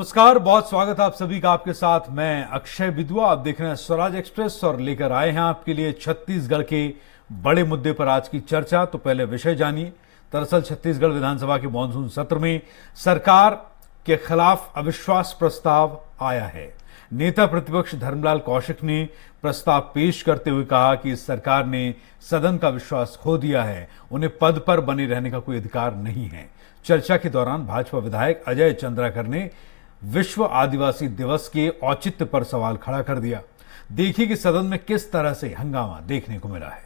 नमस्कार, बहुत स्वागत है आप सभी का। आपके साथ मैं अक्षय विदुआ। आप देख रहे हैं स्वराज एक्सप्रेस और लेकर आए हैं आपके लिए छत्तीसगढ़ के बड़े मुद्दे पर आज की चर्चा। तो पहले विषय जानिए। दरअसल छत्तीसगढ़ विधानसभा के मानसून सत्र में सरकार के खिलाफ अविश्वास प्रस्ताव आया है। नेता प्रतिपक्ष धर्मलाल कौशिक ने प्रस्ताव पेश करते हुए कहा कि इस सरकार ने सदन का विश्वास खो दिया है, उन्हें पद पर बने रहने का कोई अधिकार नहीं है। चर्चा के दौरान भाजपा विधायक अजय चंद्राकर ने विश्व आदिवासी दिवस के औचित्य पर सवाल खड़ा कर दिया। देखिए कि सदन में किस तरह से हंगामा देखने को मिला है।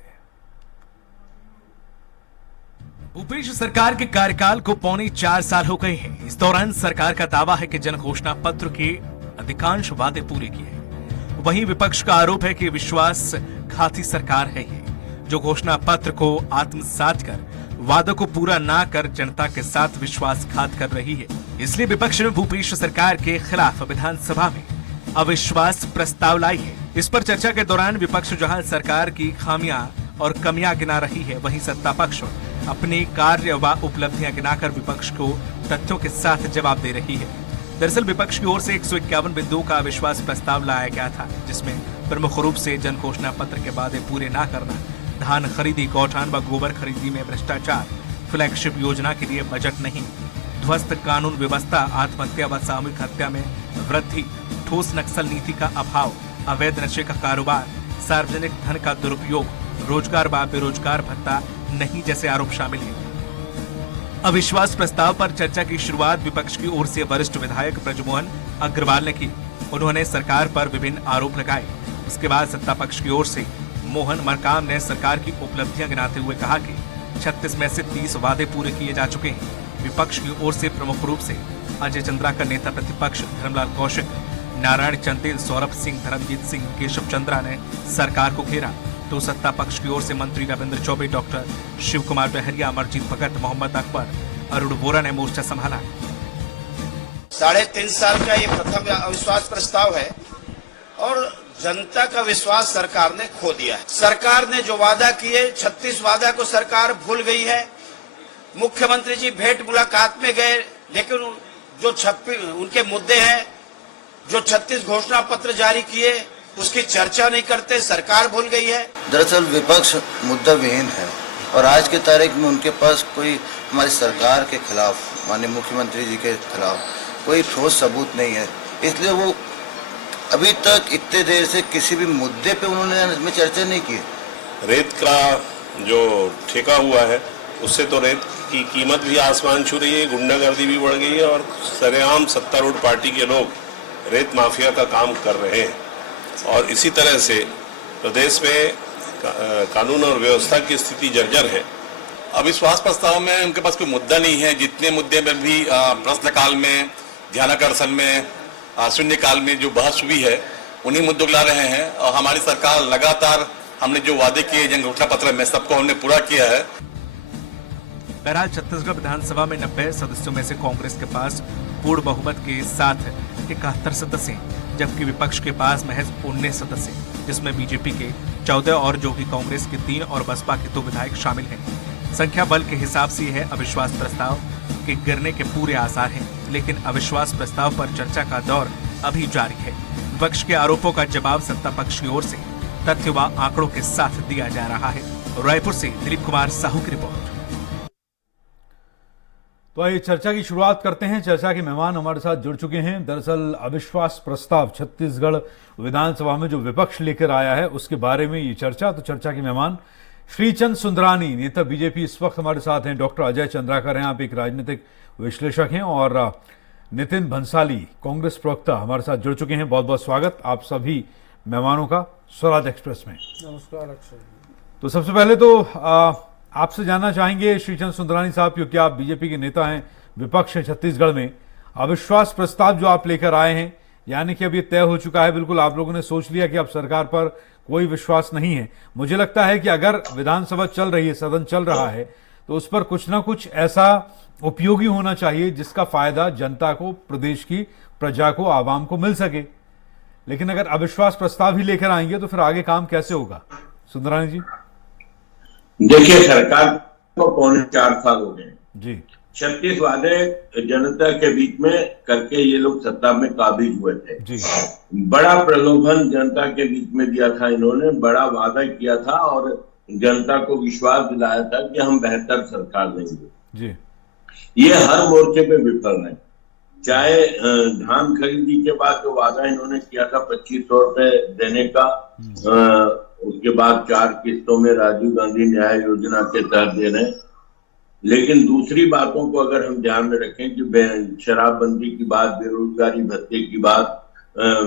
भूपेश सरकार के कार्यकाल को पौने 4 साल हो गए हैं। इस दौरान सरकार का दावा है कि जन घोषणा पत्र के अधिकांश वादे पूरे किए हैं। वहीं विपक्ष का आरोप है कि विश्वास घाती सरकार है ये, जो घोषणा पत्र को आत्मसात कर वादों को पूरा ना कर जनता के साथ विश्वासघात कर रही है। इसलिए विपक्ष ने भूपेश सरकार के खिलाफ विधानसभा में अविश्वास प्रस्ताव लाई है। इस पर चर्चा के दौरान विपक्ष जहां सरकार की खामियां और कमियां गिना रही है, वहीं सत्ता पक्ष अपने कार्य व उपलब्धियां गिनाकर विपक्ष को तथ्यों के साथ जवाब दे रही है। दरअसल विपक्ष की ओर से 151 बिंदुओं का अविश्वास प्रस्ताव लाया गया था, जिसमें प्रमुख रूप से जन घोषणा पत्र के वादे पूरे न करना, धान खरीदी, गौठान व गोबर खरीदी में भ्रष्टाचार, फ्लैगशिप योजना के लिए बजट नहीं, ध्वस्त कानून व्यवस्था, आत्महत्या व सामूहिक हत्या में वृद्धि, ठोस नक्सल नीति का अभाव, अवैध नशे का कारोबार, सार्वजनिक धन का दुरुपयोग, रोजगार व बेरोजगार भत्ता नहीं जैसे आरोप शामिल हैं। अविश्वास प्रस्ताव पर चर्चा की शुरुआत विपक्ष की ओर से वरिष्ठ विधायक ब्रजमोहन अग्रवाल ने की। उन्होंने सरकार पर विभिन्न आरोप लगाए। उसके बाद सत्ता पक्ष की ओर से मोहन मरकाम ने सरकार की उपलब्धियां गिनाते हुए कहा कि 36 में से 30 वादे पूरे किए जा चुके हैं। विपक्ष की ओर से प्रमुख रूप से अजय चंद्राकर, नेता प्रतिपक्ष धर्मलाल कौशिक, नारायण चंदेल, सौरभ सिंह, धर्मजीत सिंह, केशव चंद्रा ने सरकार को घेरा। तो सत्ता पक्ष की ओर से मंत्री रविंद्र चौबे, डॉक्टर शिव कुमार बहरिया, अमरजीत भगत, मोहम्मद अकबर, अरुण वोरा ने मोर्चा संभाला। 3.5 साल का ये प्रथम अविश्वास प्रस्ताव है और जनता का विश्वास सरकार ने खो दिया है। सरकार ने जो वादा किए, 36 वादा को सरकार भूल गई है। मुख्यमंत्री जी भेंट मुलाकात में गए, लेकिन जो 26 उनके मुद्दे हैं, जो 36 घोषणा पत्र जारी किए, उसकी चर्चा नहीं करते, सरकार भूल गई है। दरअसल विपक्ष मुद्दा विहीन है और आज की तारीख में उनके पास कोई हमारी सरकार के खिलाफ, माननीय मुख्यमंत्री जी के खिलाफ कोई ठोस सबूत नहीं है। इसलिए वो अभी तक इतने देर से किसी भी मुद्दे पे उन्होंने चर्चा नहीं की। रेत का जो ठेका हुआ है, उससे तो रेत की कीमत भी आसमान छू रही है, गुंडागर्दी भी बढ़ गई है और सरेआम सत्तारूढ़ पार्टी के लोग रेत माफिया का काम कर रहे हैं। और इसी तरह से प्रदेश में कानून और व्यवस्था की स्थिति जर्जर है। अविश्वास प्रस्ताव में उनके पास कोई मुद्दा नहीं है। जितने मुद्दे में भी प्रश्नकाल में, ध्यानाकर्षण में, शून्यकाल में जो बहस हुई है, उन्हीं मुद्दों को ला रहे हैं। और हमारी सरकार लगातार, हमने जो वादे किए जन घोषणा पत्र में, सबको हमने पूरा किया है। बहरहाल छत्तीसगढ़ विधानसभा में 90 सदस्यों में से कांग्रेस के पास पूर्ण बहुमत के साथ 71 सदस्य हैं, जबकि विपक्ष के पास महज 19 सदस्य, जिसमें बीजेपी के 14 और जो कि कांग्रेस के 3 और बसपा के 2 विधायक शामिल हैं। संख्या बल के हिसाब से है अविश्वास प्रस्ताव के गिरने के पूरे आसार हैं, लेकिन अविश्वास प्रस्ताव पर चर्चा का दौर अभी जारी है। विपक्ष के आरोपों का जवाब सत्ता पक्ष की ओर से तथ्य व आंकड़ों के साथ दिया जा रहा है। रायपुर से दिलीप कुमार साहू की रिपोर्ट। तो आइए चर्चा की शुरुआत करते हैं। चर्चा के मेहमान हमारे साथ जुड़ चुके हैं। दरअसल अविश्वास प्रस्ताव छत्तीसगढ़ विधानसभा में जो विपक्ष लेकर आया है, उसके बारे में ये चर्चा। तो चर्चा के मेहमान श्रीचंद सुंदरानी, नेता बीजेपी, इस वक्त हमारे साथ हैं। डॉक्टर अजय चंद्राकर हैं, आप एक राजनीतिक विश्लेषक हैं। और नितिन भंसाली, कांग्रेस प्रवक्ता, हमारे साथ जुड़ चुके हैं। बहुत बहुत स्वागत आप सभी मेहमानों का स्वराज एक्सप्रेस में। नमस्कार अक्षय। तो सबसे पहले तो आपसे जानना चाहेंगे श्रीचंद सुंदरानी साहब, क्योंकि आप बीजेपी के नेता हैं, विपक्ष है छत्तीसगढ़ में, अविश्वास प्रस्ताव जो आप लेकर आए हैं, यानी कि अब ये तय हो चुका है, बिल्कुल आप लोगों ने सोच लिया कि अब सरकार पर कोई विश्वास नहीं है। मुझे लगता है कि अगर विधानसभा चल रही है, सदन चल रहा है, तो उस पर कुछ ना कुछ ऐसा उपयोगी होना चाहिए जिसका फायदा जनता को, प्रदेश की प्रजा को, आवाम को मिल सके। लेकिन अगर अविश्वास प्रस्ताव ही लेकर आएंगे तो फिर आगे काम कैसे होगा? सुंदरानी जी। देखिए, सरकार को पौने 4 साल हो गए जी। 36 वादे जनता के बीच में करके ये लोग सत्ता में काबिज हुए थे। जी बड़ा प्रलोभन जनता के बीच में दिया था इन्होंने, बड़ा वादा किया था और जनता को विश्वास दिलाया था कि हम बेहतर सरकार देंगे। जी ये हर मोर्चे पे विफल रहे। चाहे धान खरीदी के बाद जो वादा इन्होंने किया था 2500 रुपए देने का, उसके बाद 4 किस्तों में राजीव गांधी न्याय योजना के तहत दे रहे हैं। लेकिन दूसरी बातों को अगर हम ध्यान में रखें कि शराबबंदी की बात, बेरोजगारी भत्ते की बात,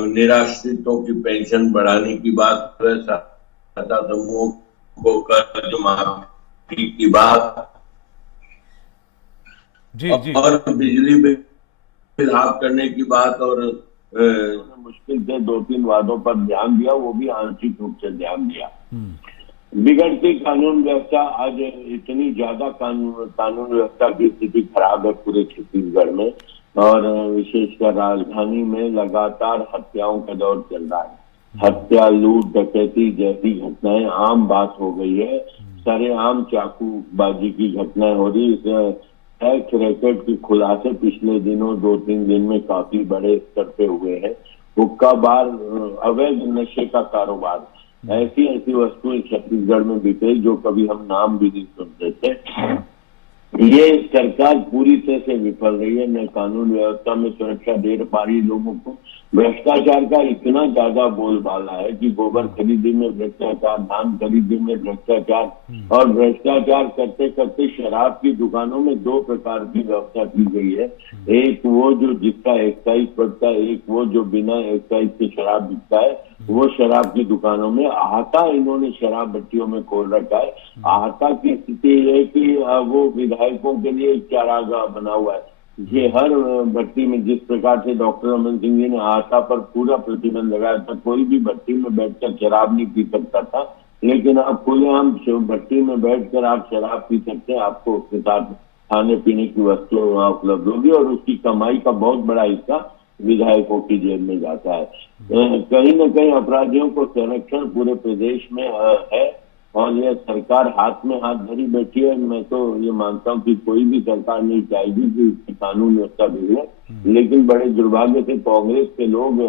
निराश्रितों की पेंशन बढ़ाने की बात, सहायता समूहों को कर्ज माफी की बात, जी जी और बिजली बिल हाफ करने की बात, और मुश्किल से 2-3 वादों पर ध्यान दिया, वो भी आंशिक रूप से ध्यान दिया। बिगड़ती कानून व्यवस्था, आज इतनी ज्यादा कानून व्यवस्था की स्थिति खराब है पूरे छत्तीसगढ़ में, और विशेषकर राजधानी में लगातार हत्याओं का दौर चल रहा है। हत्या, लूट, डकैती जैसी घटनाएं आम बात हो गई है। सरेआम चाकूबाजी की घटनाएं हो रही है। टैक्स रैकेट के खुलासे पिछले दिनों 2-3 दिन में काफी बड़े स्तर पे हुए हैं। हुक्का बार, अवैध नशे का कारोबार, ऐसी वस्तुएं छत्तीसगढ़ में बिके जो कभी हम नाम भी नहीं सुनते थे। ये सरकार पूरी तरह से विफल रही है, न कानून व्यवस्था में सुरक्षा दे पा रही लोगों को। भ्रष्टाचार का इतना ज्यादा बोलबाला है कि गोबर खरीदी में भ्रष्टाचार, धान खरीदी में भ्रष्टाचार, और भ्रष्टाचार करते करते शराब की दुकानों में 2 प्रकार की व्यवस्था की गई है। एक वो जो जिसका एक्साइज पड़ता है, एक वो जो बिना एक्साइज के शराब बिकता है। वो शराब की दुकानों में आहता इन्होंने शराब भट्टियों में खोल रखा है। आहता की स्थिति है कि वो विधायकों के लिए एक चारागाह बना हुआ है। ये हर भट्टी में, जिस प्रकार से डॉक्टर रमन सिंह जी ने आहता पर पूरा प्रतिबंध लगाया था, कोई भी भट्टी में बैठकर शराब नहीं पी सकता था, लेकिन आप खुलेआम भट्टी में बैठकर आप शराब पी सकते हैं। आपको उसके साथ खाने पीने की वस्तुएं वहां उपलब्ध होगी, और उसकी कमाई का बहुत बड़ा हिस्सा विधायकों की जेब में जाता है। कहीं न कहीं अपराधियों को संरक्षण पूरे प्रदेश में है, और यह सरकार हाथ में हाथ धरी बैठी है। मैं तो ये मानता हूँ कि कोई भी सरकार नहीं चाहेगी कि इसकी कानून व्यवस्था बिगड़े, लेकिन बड़े दुर्भाग्य से कांग्रेस के लोग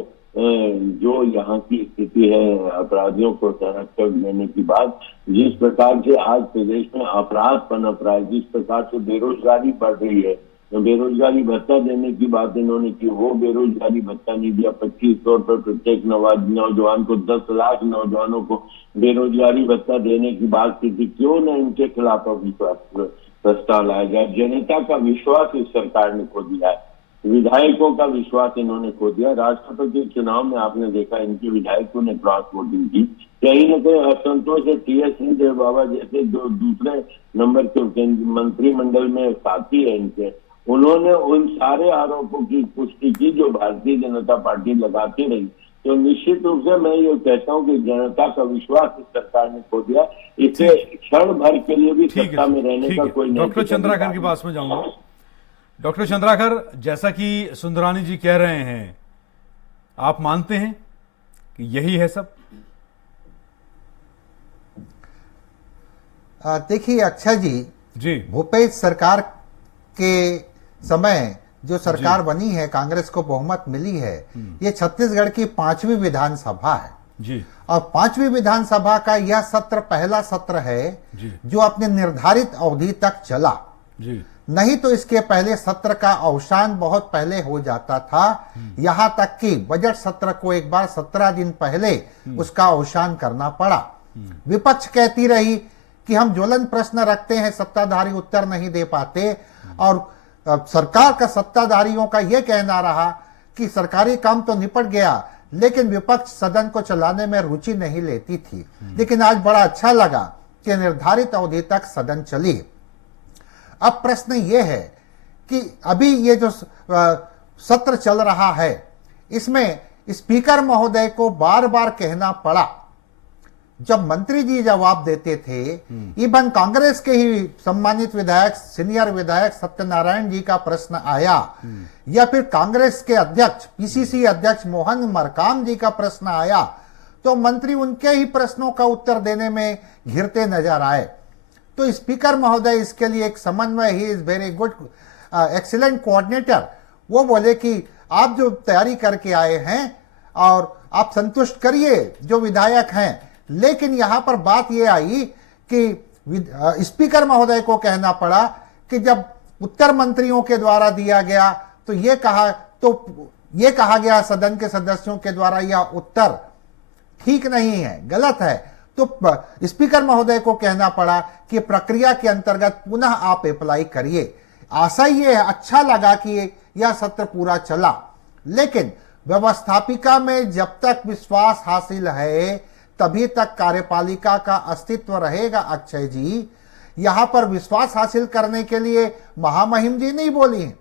जो यहाँ की स्थिति है अपराधियों को संरक्षण देने की बात, जिस प्रकार से आज प्रदेश में अपराध पनप रहा है, जिस प्रकार से बेरोजगारी बढ़ रही है, बेरोजगारी भत्ता देने की बात इन्होंने की, वो बेरोजगारी भत्ता नहीं दिया। 2500 रुपए प्रत्येक नौजवान को, 10 लाख नौजवानों को बेरोजगारी भत्ता देने की बात की थी। क्यों न इनके खिलाफ अविश्वास प्रस्ताव लाया जाए। जनता का विश्वास इस सरकार ने खो दिया है, विधायकों का विश्वास इन्होंने खो दिया। राष्ट्रपति चुनाव में आपने देखा इनके विधायकों ने क्रॉस वोटिंग की। कहीं न कहीं असंतोष है। टी.एस. सिंहदेव बाबा जैसे दूसरे नंबर के मंत्रिमंडल में साथी है इनके, उन्होंने उन सारे आरोपों की पुष्टि की जो भारतीय जनता पार्टी लगाती रही। तो निश्चित रूप से मैं ये कहता हूँ कि जनता का विश्वास इस सरकार ने खो दिया। इसे क्षण भर के लिए भी सत्ता में रहने का कोई नहीं। डॉक्टर चंद्राकर की बात में जाऊंगा। डॉक्टर चंद्राकर, जैसा कि सुंदरानी जी कह रहे हैं, आप मानते हैं कि यही है सब? देखिए अक्षय जी, भूपेश सरकार के समय जो सरकार बनी है, कांग्रेस को बहुमत मिली है, ये छत्तीसगढ़ की 5वीं विधानसभा है जी। और 5वीं विधानसभा का यह सत्र पहला सत्र है जी, जो अपने निर्धारित अवधि तक चला जी। नहीं तो इसके पहले सत्र का अवसान बहुत पहले हो जाता था। यहां तक कि बजट सत्र को एक बार 17 दिन पहले उसका अवसान करना पड़ा। विपक्ष कहती रही कि हम ज्वलंत प्रश्न रखते हैं, सत्ताधारी उत्तर नहीं दे पाते, और सरकार का सत्ताधारियों का यह कहना रहा कि सरकारी काम तो निपट गया, लेकिन विपक्ष सदन को चलाने में रुचि नहीं लेती थी। लेकिन आज बड़ा अच्छा लगा कि निर्धारित अवधि तक सदन चली। अब प्रश्न यह है कि अभी ये जो सत्र चल रहा है, इसमें स्पीकर महोदय को बार बार कहना पड़ा। जब मंत्री जी जवाब देते थे, इवन कांग्रेस के ही सम्मानित विधायक, सीनियर विधायक सत्यनारायण जी का प्रश्न आया, या फिर कांग्रेस के अध्यक्ष, पीसीसी अध्यक्ष मोहन मरकाम जी का प्रश्न आया, तो मंत्री उनके ही प्रश्नों का उत्तर देने में घिरते नजर आए। तो स्पीकर महोदय इसके लिए एक समन्वय, he is very good excellent coordinator, वो बोले कि आप जो तैयारी करके आए हैं और आप संतुष्ट करिए जो विधायक हैं, लेकिन यहां पर बात यह आई कि स्पीकर महोदय को कहना पड़ा कि जब उत्तर मंत्रियों के द्वारा दिया गया तो ये कहा गया सदन के सदस्यों के द्वारा यह उत्तर ठीक नहीं है, गलत है, तो स्पीकर महोदय को कहना पड़ा कि प्रक्रिया के अंतर्गत पुनः आप अप्लाई करिए। आशा ये है, अच्छा लगा कि यह सत्र पूरा चला, लेकिन व्यवस्थापिका में जब तक विश्वास हासिल है तभी तक कार्यपालिका का अस्तित्व रहेगा। अक्षय जी, यहां पर विश्वास हासिल करने के लिए महामहिम जी नहीं बोली हैं,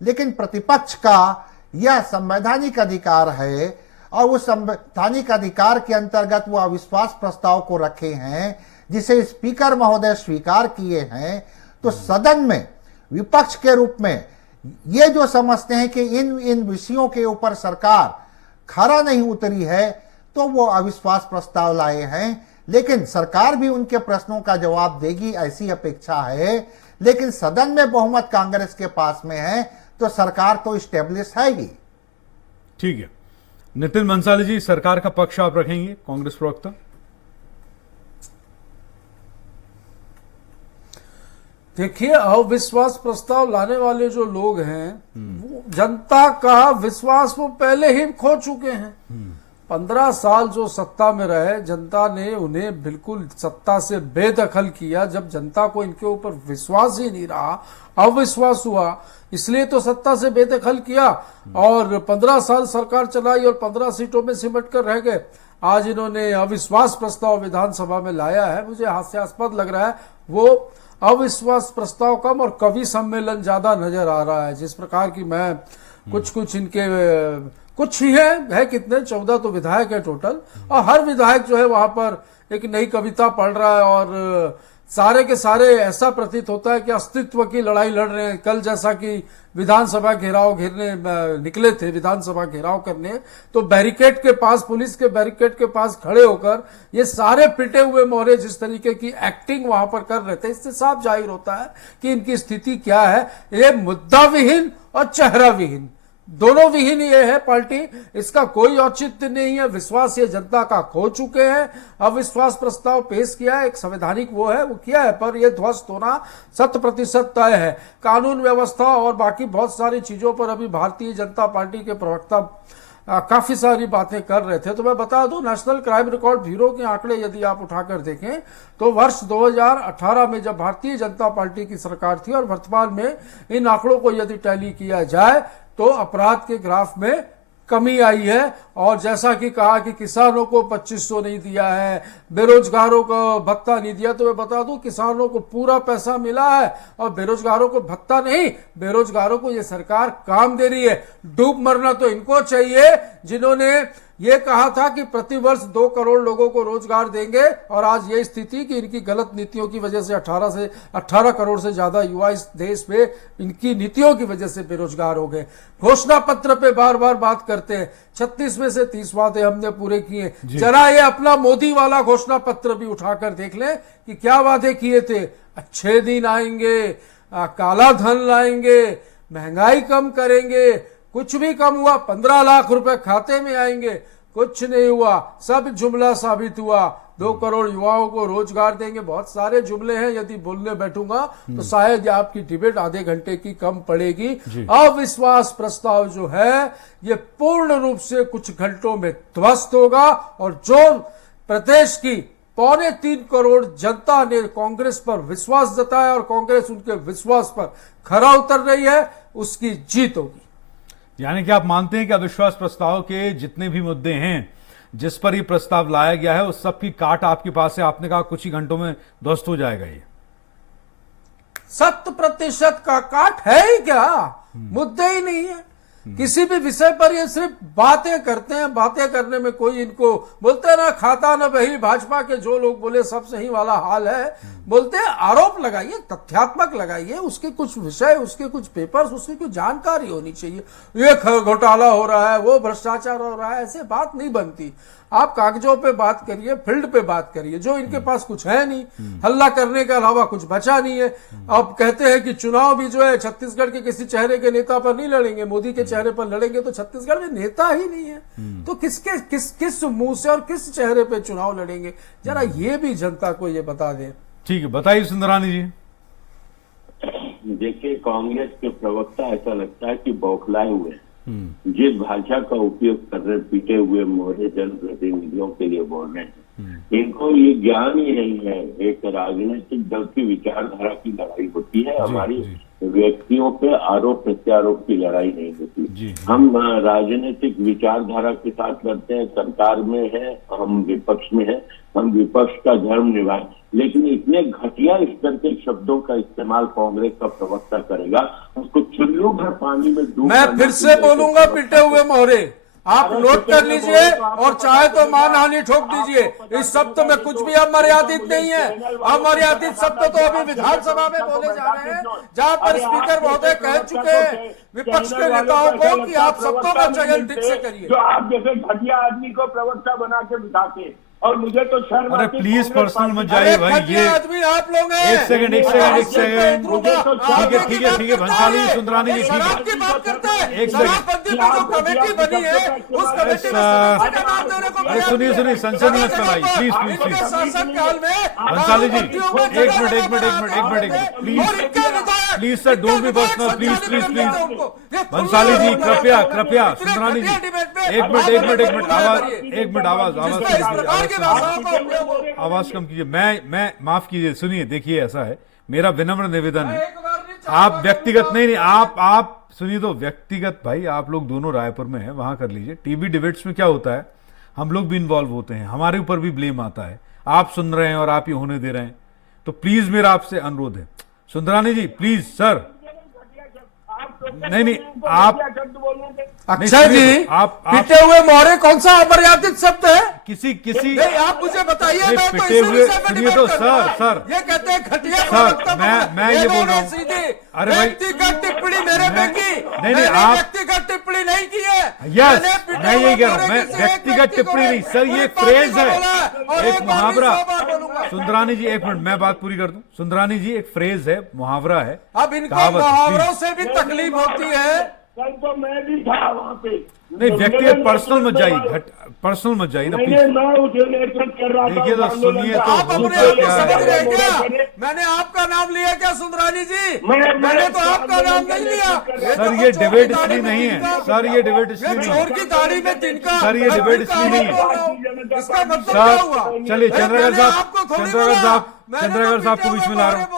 लेकिन प्रतिपक्ष का यह संवैधानिक अधिकार है और उस संवैधानिक अधिकार के अंतर्गत वो अविश्वास प्रस्ताव को रखे हैं जिसे स्पीकर महोदय स्वीकार किए हैं। तो सदन में विपक्ष के रूप में ये जो समझते हैं कि इन विषयों के ऊपर सरकार खरा नहीं उतरी है, तो वो अविश्वास प्रस्ताव लाए हैं, लेकिन सरकार भी उनके प्रश्नों का जवाब देगी ऐसी अपेक्षा है। लेकिन सदन में बहुमत कांग्रेस के पास में है तो सरकार तो स्टेब्लिश है ही। ठीक है, नितिन बंसाली जी, सरकार का पक्ष आप रखेंगे, कांग्रेस प्रवक्ता? देखिए, अविश्वास प्रस्ताव लाने वाले जो लोग हैं वो जनता का विश्वास वो पहले ही खो चुके हैं। 15 साल जो सत्ता में रहे, जनता ने उन्हें बिल्कुल सत्ता से बेदखल किया। जब जनता को इनके ऊपर विश्वास ही नहीं रहा, अविश्वास हुआ, इसलिए तो सत्ता से बेदखल किया और 15 साल सरकार चलाई और 15 सीटों में सिमट कर रह गए। आज इन्होंने अविश्वास प्रस्ताव विधानसभा में लाया है, मुझे हास्यास्पद लग रहा है। वो अविश्वास प्रस्ताव कम और कवि सम्मेलन ज्यादा नजर आ रहा है। जिस प्रकार की मैं कुछ इनके कुछ ही है कितने 14 तो विधायक है टोटल, और हर विधायक जो है वहां पर एक नई कविता पढ़ रहा है और सारे के सारे ऐसा प्रतीत होता है कि अस्तित्व की लड़ाई लड़ रहे हैं। कल जैसा कि विधानसभा घेराव घेरने निकले थे, विधानसभा घेराव करने, तो बैरिकेड के पास, पुलिस के बैरिकेड के पास खड़े होकर ये सारे पिटे हुए मोहरे जिस तरीके की एक्टिंग वहां पर कर रहे थे, इससे साफ जाहिर होता है कि इनकी स्थिति क्या है। ये मुद्दा विहीन और चेहरा विहीन, दोनों विहीन ये है पार्टी। इसका कोई औचित्य नहीं है, विश्वास ये जनता का खो चुके हैं। अविश्वास प्रस्ताव पेश किया है, एक संवैधानिक वो है, वो किया है, पर यह ध्वस्त होना 100% तय है। कानून व्यवस्था और बाकी बहुत सारी चीजों पर अभी भारतीय जनता पार्टी के प्रवक्ता काफी सारी बातें कर रहे थे। तो मैं बता दूं, नेशनल क्राइम रिकॉर्ड ब्यूरो के आंकड़े यदि आप उठाकर देखें तो वर्ष 2018 में जब भारतीय जनता पार्टी की सरकार थी और वर्तमान में इन आंकड़ों को यदि टैली किया जाए तो अपराध के ग्राफ में कमी आई है। और जैसा कि कहा कि किसानों को 2500 नहीं दिया है, बेरोजगारों को भत्ता नहीं दिया, तो मैं बता दूं किसानों को पूरा पैसा मिला है और बेरोजगारों को भत्ता नहीं। बेरोजगारों को ये सरकार काम दे रही है। डूब मरना तो इनको चाहिए जिन्होंने ये कहा था कि प्रतिवर्ष 2 करोड़ लोगों को रोजगार देंगे, और आज ये स्थिति कि इनकी गलत नीतियों की वजह से 18 करोड़ से ज्यादा युवा इस देश में इनकी नीतियों की वजह से बेरोजगार हो गए। घोषणा पत्र पे बार बार बात करते हैं, 36 में से 30 वादे हमने पूरे किए। जरा ये अपना मोदी वाला घोषणा पत्र भी उठाकर देख लें कि क्या वादे किए थे। अच्छे दिन आएंगे, काला धन लाएंगे, महंगाई कम करेंगे, कुछ भी कम हुआ। 15 लाख रुपए खाते में आएंगे, कुछ नहीं हुआ, सब जुमला साबित हुआ। 2 करोड़ युवाओं को रोजगार देंगे, बहुत सारे जुमले हैं, यदि बोलने बैठूंगा तो शायद आपकी डिबेट आधे घंटे की कम पड़ेगी। अविश्वास प्रस्ताव जो है ये पूर्ण रूप से कुछ घंटों में ध्वस्त होगा, और जो प्रदेश की 3.25 करोड़ जनता ने कांग्रेस पर विश्वास जताया और कांग्रेस उनके विश्वास पर खरा उतर रही है, उसकी जीत होगी। यानी कि आप मानते हैं कि अविश्वास प्रस्ताव के जितने भी मुद्दे हैं जिस पर ये प्रस्ताव लाया गया है उस सब की काट आपके पास है, आपने कहा कुछ ही घंटों में ध्वस्त हो जाएगा। ये 100% का काट है ही क्या, मुद्दे ही नहीं है। किसी भी विषय पर ये सिर्फ बातें करते हैं, बातें करने में कोई इनको बोलते ना खाता ना बही, भाजपा के जो लोग बोले सब सही वाला हाल है, बोलते हैं आरोप लगाइए, तथ्यात्मक लगाइए, उसके कुछ विषय, उसके कुछ पेपर्स, उसकी कुछ जानकारी होनी चाहिए। ये घोटाला हो रहा है, वो भ्रष्टाचार हो रहा है, ऐसे बात नहीं बनती। आप कागजों पे बात करिए, फील्ड पे बात करिए, जो इनके पास कुछ है नहीं, हल्ला करने के अलावा कुछ बचा नहीं है। अब कहते हैं कि चुनाव भी जो है छत्तीसगढ़ के किसी चेहरे के नेता पर नहीं लड़ेंगे, मोदी के चेहरे पर लड़ेंगे, तो छत्तीसगढ़ में नेता ही नहीं है तो किस मुंह से और किस चेहरे पे चुनाव लड़ेंगे? जरा ये भी जनता को ये बता दें। ठीक है, बताइए सुंदरानी जी। देखिए, कांग्रेस के प्रवक्ता ऐसा लगता है कि बौखलाए हुए हैं। जिस भाषा का उपयोग कर रहे, पीटे हुए मोहरे जनप्रतिनिधियों के लिए बोल रहे हैं, इनको ये ज्ञान ही नहीं है। एक राजनीतिक दल की विचारधारा की लड़ाई होती है, हमारी व्यक्तियों पे आरोप प्रत्यारोप की लड़ाई नहीं होती। हम राजनीतिक विचारधारा के साथ लड़ते हैं, सरकार में है, हम विपक्ष में है, हम विपक्ष का धर्म निभाएं। लेकिन इतने घटिया स्तर के शब्दों का इस्तेमाल कांग्रेस का प्रवक्ता करेगा, उसको चुल्लू भर पानी में डूब। मैं फिर से बोलूंगा, पिटे हुए मोहरे, आप नोट कर लीजिए और चाहे तो मानहानि ठोक दीजिए। इस शब्द में कुछ भी अमर्यादित नहीं है। अमर्यादित शब्द तो अभी विधानसभा में बोले जा रहे हैं, जहां पर स्पीकर महोदय कह चुके हैं विपक्ष के नेताओं को कि आप शब्दों का चयन ठीक से करिए। जो आप जैसे घटिया आदमी को प्रवक्ता बना के बिठाते, और मुझे तो शर्म। अरे प्लीज पर्सनल मत जाइए भाई, ये आदमी आप लोग हैं। एक सेकंड ठीक है भंसाली सुंदरानी जी, ठीक है, एक सेकंड। अरे सुनिए सनसनी मत फैलाइए, प्लीज शासनकाल में भंसाली जी, एक minute please sir, don't be personal, please Bhansali ji, कृपया सुंदरानी जी, एक मिनट आवाज कम कीजिए। मैं माफ कीजिए, सुनिए, देखिए ऐसा है, मेरा विनम्र निवेदन है, आप व्यक्तिगत नहीं, आप सुनिए तो, व्यक्तिगत भाई आप लोग दोनों रायपुर में हैं, वहां कर लीजिए। टीवी डिबेट्स में क्या होता है, हम लोग भी इन्वॉल्व होते हैं, हमारे ऊपर भी ब्लेम आता है, आप सुन रहे हैं और आप ये होने दे रहे हैं, तो प्लीज मेरा आपसे अनुरोध है। सुंदरानी जी प्लीज सर, नहीं आप अक्षय जी, आप पिटे हुए मोहरे कौन सा अमर्यादित शब्द है? किसी नहीं, आप मुझे बताइए। मैं तो पिटे हुए, सुनिए तो सर ये कहते हैं घटिया सर, मैं ये बोल रहा हूँ, अरे भाई व्यक्तिगत टिप्पणी मेरे पे की, नहीं आप व्यक्तिगत टिप्पणी नहीं की है। यस, मैं यही कह रहा हूँ, मैं व्यक्तिगत टिप्पणी नहीं सर, ये फ्रेज है, एक मुहावरा। सुंदरानी जी एक मिनट, मैं बात पूरी कर दूं। सुंदरानी जी, एक फ्रेज है, मुहावरा है। अब इनको मुहावरों से भी तकलीफ होती है। कल तो मैं भी था वहाँ पे। नहीं, व्यक्तिगत पर्सनल मत जाइए, पर्सनल मत जाइए ना प्लीज। मैं उसे लेकर कर रहा था। देखिए तो सुनिए तो, आप अपने आप को समझ रहे हैं क्या? मैंने आपका नाम लिया क्या सुंदरानी जी? मैंने तो आपका नाम नहीं लिया सर, ये डिबेट इसलिए नहीं है सर, ये डिबेट इसलिए नहीं है चोर की दाढ़ी में तिनका सर, ये डिबेट इसलिए नहीं है इसका मतलब क्या हुआ? सर। चलिए चंद्रागर साहब को बीच में ला रहा हूँ।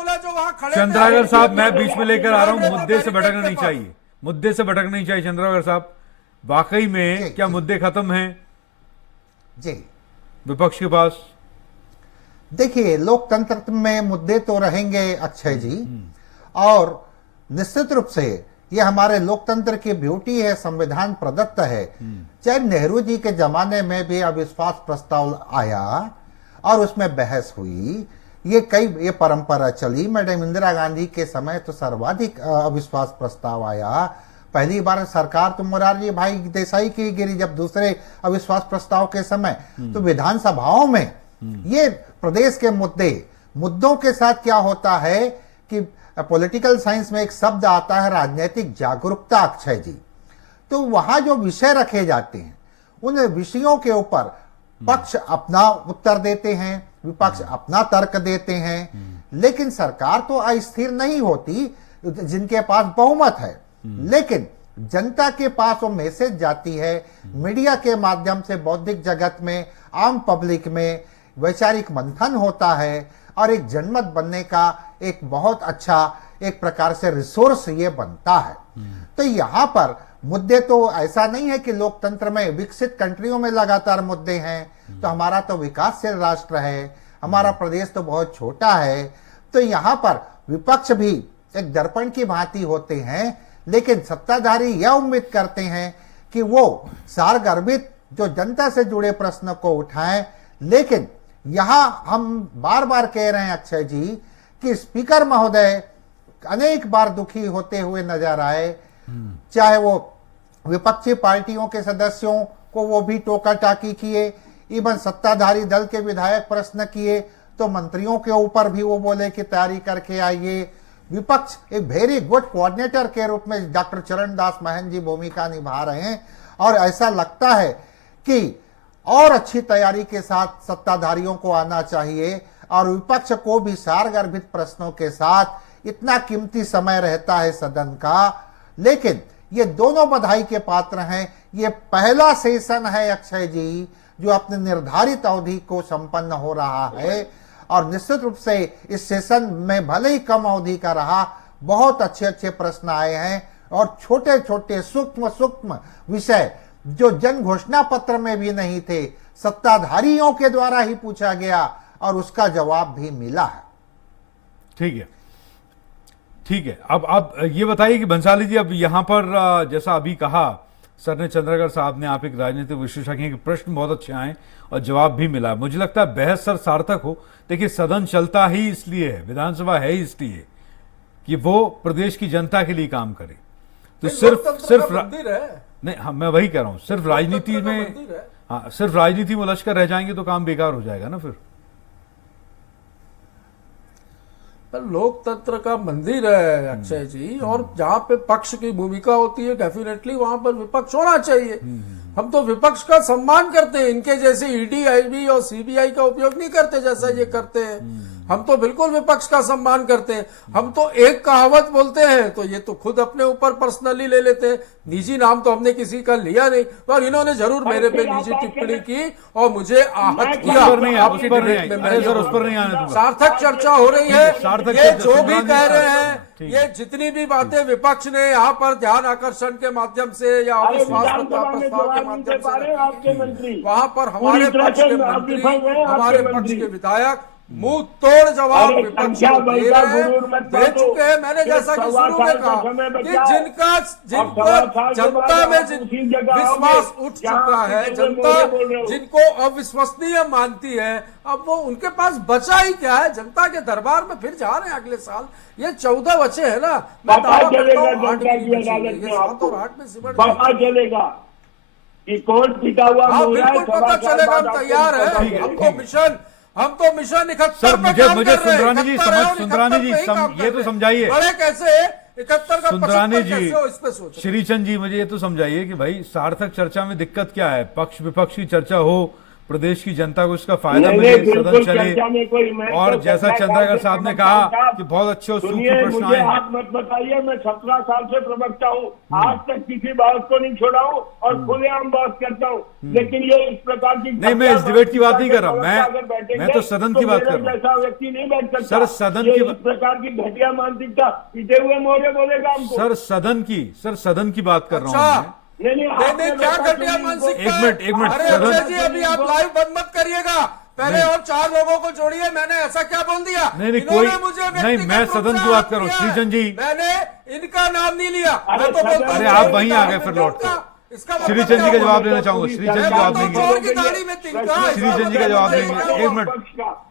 चंद्रागर साहब, मैं बीच में लेकर आ रहा हूँ, मुद्दे से भटकना नहीं चाहिए, मुद्दे से भटकना नहीं चाहिए। चंद्रागर साहब, वाकई में क्या मुद्दे खत्म हैं जी विपक्ष के पास? देखिए, लोकतंत्र में मुद्दे तो रहेंगे अक्षय जी, और निश्चित रूप से ये हमारे लोकतंत्र की ब्यूटी है, संविधान प्रदत्त है। चाहे नेहरू जी के जमाने में भी अविश्वास प्रस्ताव आया और उसमें बहस हुई, ये परंपरा चली। मैडम इंदिरा गांधी के समय तो सर्वाधिक अविश्वास प्रस्ताव आया। पहली बार सरकार तो मोरारजी भाई देसाई की गिरी, जब दूसरे अविश्वास प्रस्ताव के समय तो विधानसभाओं में ये प्रदेश के मुद्दों के साथ क्या होता है कि पॉलिटिकल साइंस में एक शब्द आता है राजनीतिक जागरूकता अक्षय जी। तो वहां जो विषय रखे जाते हैं, उन विषयों के ऊपर पक्ष अपना उत्तर देते हैं, विपक्ष अपना तर्क देते हैं, लेकिन सरकार तो अस्थिर नहीं होती जिनके पास बहुमत है, लेकिन जनता के पास वो मैसेज जाती है, मीडिया के माध्यम से बौद्धिक जगत में, आम पब्लिक में वैचारिक मंथन होता है, और एक जनमत बनने का एक बहुत अच्छा एक प्रकार से रिसोर्स ये बनता है। तो यहाँ पर मुद्दे तो ऐसा नहीं है कि लोकतंत्र में विकसित कंट्रियों में लगातार मुद्दे हैं, तो हमारा तो विकासशील राष्ट्र है, हमारा प्रदेश तो बहुत छोटा है। तो यहाँ पर विपक्ष भी एक दर्पण की भांति होते हैं, लेकिन सत्ताधारी यह उम्मीद करते हैं कि वो सारगर्भित जो जनता से जुड़े प्रश्न को उठाएं। लेकिन यहां हम बार बार कह रहे हैं अक्षय जी कि स्पीकर महोदय अनेक बार दुखी होते हुए नजर आए, चाहे वो विपक्षी पार्टियों के सदस्यों को वो भी टोका टाकी किए, इवन सत्ताधारी दल के विधायक प्रश्न किए तो मंत्रियों के ऊपर भी वो बोले कि तैयारी करके आइए। विपक्ष एक वेरी गुड कोऑर्डिनेटर के रूप में डॉक्टर चरणदास महंत जी भूमिका निभा रहे हैं और ऐसा लगता है कि और अच्छी तैयारी के साथ सत्ताधारियों को आना चाहिए और विपक्ष को भी सारगर्भित प्रश्नों के साथ। इतना कीमती समय रहता है सदन का, लेकिन ये दोनों बधाई के पात्र हैं। ये पहला सेशन है अक्षय जी जो अपने निर्धारित अवधि को संपन्न हो रहा है और निश्चित रूप से इस सेशन में भले ही कम अवधि का रहा, बहुत अच्छे अच्छे प्रश्न आए हैं और छोटे छोटे सूक्ष्म सूक्ष्म विषय जो जन घोषणा पत्र में भी नहीं थे, सत्ताधारियों के द्वारा ही पूछा गया और उसका जवाब भी मिला है। ठीक है, ठीक है। अब ये बताइए कि बंसाली जी, अब यहां पर जैसा अभी कहा सर ने, चंद्रकर साहब ने, आप एक राजनीतिक विश्लेषक हैं कि प्रश्न बहुत अच्छे आए और जवाब भी मिला। मुझे लगता है बहस सर सार्थक हो। देखिए, सदन चलता ही इसलिए है, विधानसभा है ही इसलिए कि वो प्रदेश की जनता के लिए काम करे। तो सिर्फ नहीं, हाँ, मैं वही कह रहा हूं, सिर्फ राजनीति में, हाँ, सिर्फ राजनीति में उलझ कर रह जाएंगे तो काम बेकार हो जाएगा ना फिर। लोकतंत्र का मंदिर है अक्षय जी, और जहां पे पक्ष की भूमिका होती है डेफिनेटली वहां पर विपक्ष होना चाहिए। हम तो विपक्ष का सम्मान करते हैं, इनके जैसे ईडी, आईबी और सीबीआई का उपयोग नहीं करते जैसा ये करते हैं। हम तो बिल्कुल विपक्ष का सम्मान करते हैं। हम तो एक कहावत बोलते हैं तो ये तो खुद अपने ऊपर पर्सनली ले लेते हैं। निजी नाम तो हमने किसी का लिया नहीं, पर इन्होंने जरूर मेरे पे निजी टिप्पणी की और मुझे आहत किया। सार्थक चर्चा हो रही है, ये जो भी कह रहे हैं, ये जितनी भी बातें विपक्ष ने यहाँ पर ध्यान आकर्षण के माध्यम से या अविश्वास प्रस्ताव के माध्यम से, वहां पर हमारे पक्ष के मंत्री, हमारे पक्ष के विधायक मुंह तोड़ जवाब विपक्ष को दे चुके हैं। मैंने जैसा कि शुरू में कहा कि जिनको जनता में विश्वास उठ चुका है, जनता जिनको अविश्वसनीय मानती है, अब वो उनके पास बचा ही क्या है। जनता के दरबार में फिर जा रहे हैं अगले साल। ये 14 बचे है ना, मैं दावा करता हूं 8 और 8 में सिमट चलेगा कि कौन जीता हुआ। हाँ, बिल्कुल पता चलेगा, हम तैयार है। हम तो मिशन 71 सर, मुझे सुंदरानी जी ये तो समझाइए, बड़े कैसे 71 का सुंदरानी 75 कैसे हो, इस पे सोचो। श्रीचंद जी, मुझे ये तो समझाइए कि भाई सार्थक चर्चा में दिक्कत क्या है? पक्ष विपक्ष की चर्चा हो, प्रदेश की जनता को इसका फायदा मिले, सदन चले, और जैसा चंद्रकर साहब ने कहा कि बहुत अच्छे सूक्ष्म प्रश्न आए। आप मत बताइए, मैं 17 साल से प्रवक्ता हूँ, आज तक किसी बात को नहीं छोड़ा हूँ और खुलेआम बात करता हूँ। लेकिन ये इस प्रकार की नहीं, मैं इस डिबेट की बात नहीं कर रहा, मैं तो सदन की बात कर रहा हूँ। ऐसा व्यक्ति नहीं बैठ सकता सर, सदन की इस प्रकार की घटिया मानसिकता पीटे हुए मोरे बोलेगा हमको। सर, सदन की बात कर रहा हूँ। नहीं, क्या घटिया मानसिकता? एक मिनट अरे अक्षय जी, अभी आप लाइव बंद मत करिएगा, पहले और 4 लोगों को जोड़िए। मैंने ऐसा क्या बोल दिया? नहीं, कोई नहीं, मैं सदन की बात कर रहा हूँ। श्रीचंद जी, मैंने इनका नाम नहीं लिया, मैं तो बोलता हूं, अरे आप वहीं आ गए फिर लौट कर। श्रीचंद जी का जवाब लेना चाहूंगा। श्रीचंद जी जवाब देंगे, श्रीचंद जी का जवाब देंगे। 1 मिनट,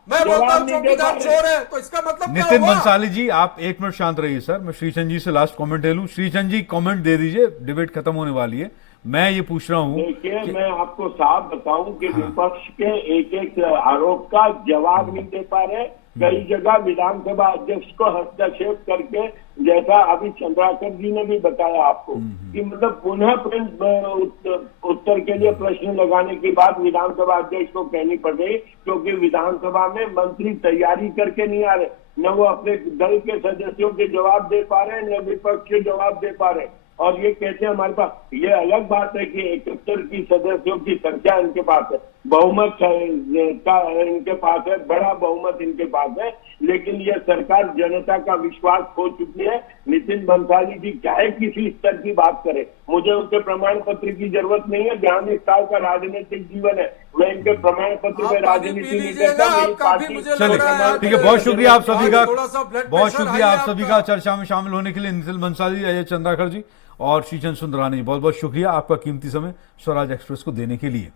मैं बोलता हूं चौकीदार चोर है, तो इसका मतलब क्या नितिन हुआ? बंसाली जी, आप 1 मिनट शांत रहिए सर। मैं श्रीचंद जी से लास्ट कमेंट ले लूं। श्रीचंद जी कमेंट दे दीजिए, डिबेट खत्म होने वाली है। मैं ये पूछ रहा हूँ, देखिए, मैं आपको साफ बताऊं कि विपक्ष के एक आरोप का जवाब नहीं दे पा रहे। कई जगह विधानसभा अध्यक्ष को हस्तक्षेप करके, जैसा अभी चंद्राकर जी ने भी बताया आपको कि मतलब पुनः उत्तर के लिए प्रश्न लगाने की बात विधानसभा अध्यक्ष को कहनी पड़ रही, क्योंकि विधानसभा में मंत्री तैयारी करके नहीं आ रहे, न वो अपने दल के सदस्यों के जवाब दे पा रहे, न विपक्ष के जवाब दे पा रहे। और ये कहते हैं हमारे पास, ये अलग बात है कि 71 की सदस्यों की संख्या इनके पास है, बहुमत का इनके पास है, बड़ा बहुमत इनके पास है, लेकिन ये सरकार जनता का विश्वास खो चुकी है। नितिन बंसाली जी चाहे किसी स्तर की बात करे, मुझे उनके प्रमाण पत्र की जरूरत नहीं है। 42 साल का राजनीतिक जीवन है, मैं इनके प्रमाण पत्र में राजनीति नहीं करता। मेरी पार्टी चलिए, ठीक है, बहुत शुक्रिया आप सभी का, बहुत शुक्रिया आप सभी का चर्चा में शामिल होने के लिए। नितिन बंसाली, अजय चंद्राकर जी और श्रीचंद सुंदरानी, बहुत बहुत शुक्रिया आपका कीमती समय स्वराज एक्सप्रेस को देने के लिए।